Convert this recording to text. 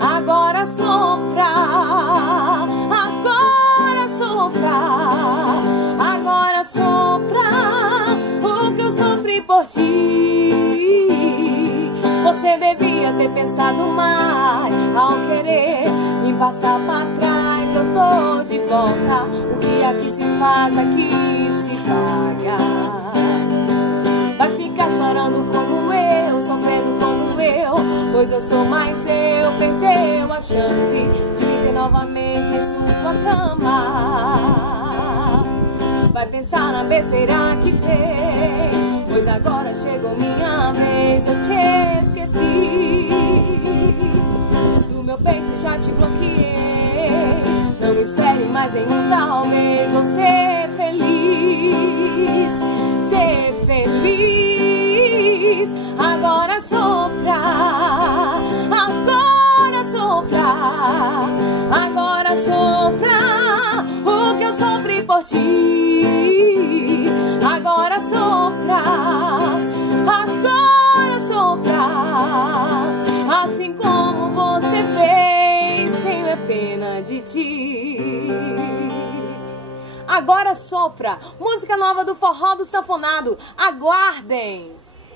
Agora sofra, agora sofra, agora sofra o que eu sofri por ti. Você devia ter pensado mais ao querer me passar pra trás. Eu tô de volta, o que aqui se faz, aqui se paga. Vai ficar chorando como eu, sofrendo como eu, pois eu sou mais eu. Perdeu a chance de me ter novamente em sua cama. Vai pensar na besteira que fez, pois agora chegou minha vez. Eu te esqueci, do meu peito já te bloqueei. Não me espere mais em um talvez. Vou ser feliz, ser feliz. Agora sofra, agora sofra, agora sofra o que eu sofri por ti. Agora sofra, agora sofra, assim como você fez. Tenho pena de ti. Agora sofra, música nova do Forró do Sanfonado. Aguardem!